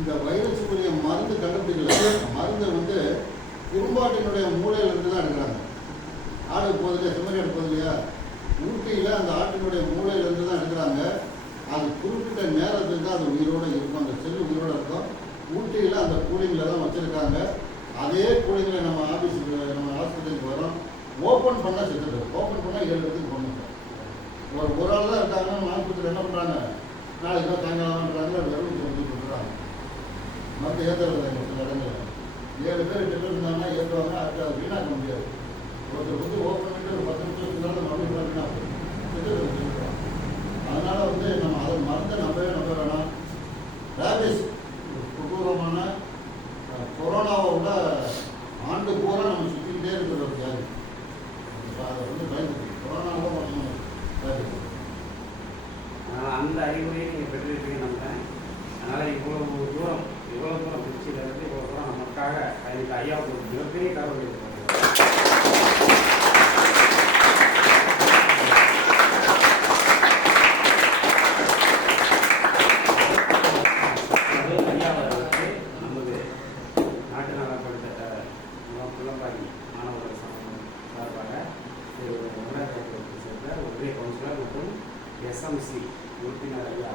இந்த வைரஸுக்குரிய மருந்து கண்டுபிடிக்கல. மருந்து வந்து குறும்பாட்டினுடைய மூளையிலிருந்து தான் எடுக்கிறாங்க. ஆடு போகுது இல்லையா, செம்மறி ஆடு போகுது இல்லையா, ஊட்டியில் அந்த ஆட்டினுடைய மூளையிலிருந்து தான் எடுக்கிறாங்க. அது குறிப்பிட்ட நேரத்துக்கு தான் அது உயிரோடு இருக்கும், அந்த செல்லு உயிரோடு இருக்கும். ஊட்டியில் அந்த கூலிங்கில் தான் வச்சுருக்காங்க. அதே கூலிங்கில் நம்ம ஆஃபீஸுக்கு நம்ம ஹாஸ்பிட்டலுக்கு வரோம். ஓப்பன் பண்ணால் செத்துட்டு, ஓப்பன் பண்ணால் 7 இடத்துக்கு போகணும். ஒரு ஆள் தான் இருக்காங்கன்னா ஆஸ்பத்திரியில் என்ன பண்ணுறாங்க, நாளைக்கு தான் சாயங்காலம்ன்றாங்க, வெறும் வந்து கொடுக்குறாங்க. மருந்து ஏற்றுறது சில இடங்களில் 7 பேர் 8 பேர் இருந்தாங்கன்னா ஏற்றுவாங்க. அது வீணாக்க முடியாது. ஒருத்தர் வந்து ஓப்பன் பண்ணிட்டு ஒரு 10 நிமிஷத்துக்கு மேலே மறுபடியும் வீணாக செத்துட்டு. அதனால் வந்து நம்ம அதை மருந்தை நம்ப வேணாம். ரேபிஸ் கொடூரமான கொரோனாவை விட ஆண்டு பூரா நம்ம சுற்றிக்கிட்டே இருக்கிற ஒரு வியாதி. அதை வந்து பயந்து கொரோனாவில் மட்டும் ரேபிஸ். அதனால் அந்த அறிகுறியை நீங்கள் பெற்றிருக்கீங்க நம்புகிறேன். அதனால் இவ்வளோ தூரம் திருச்சியிலேருந்து இவ்வளோ தூரம் நமக்காக எனக்கு ஐயாவுக்கு ஒரு மிகப்பெரிய கருவை இருக்கிறாங்க. ஒன்றிய கவுன்சிலர் மற்றும் எஸ்எம்சி உறுப்பினர் ஐயா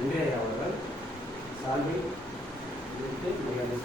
இந்தியா அவர்கள் சார்பில் மரியாதை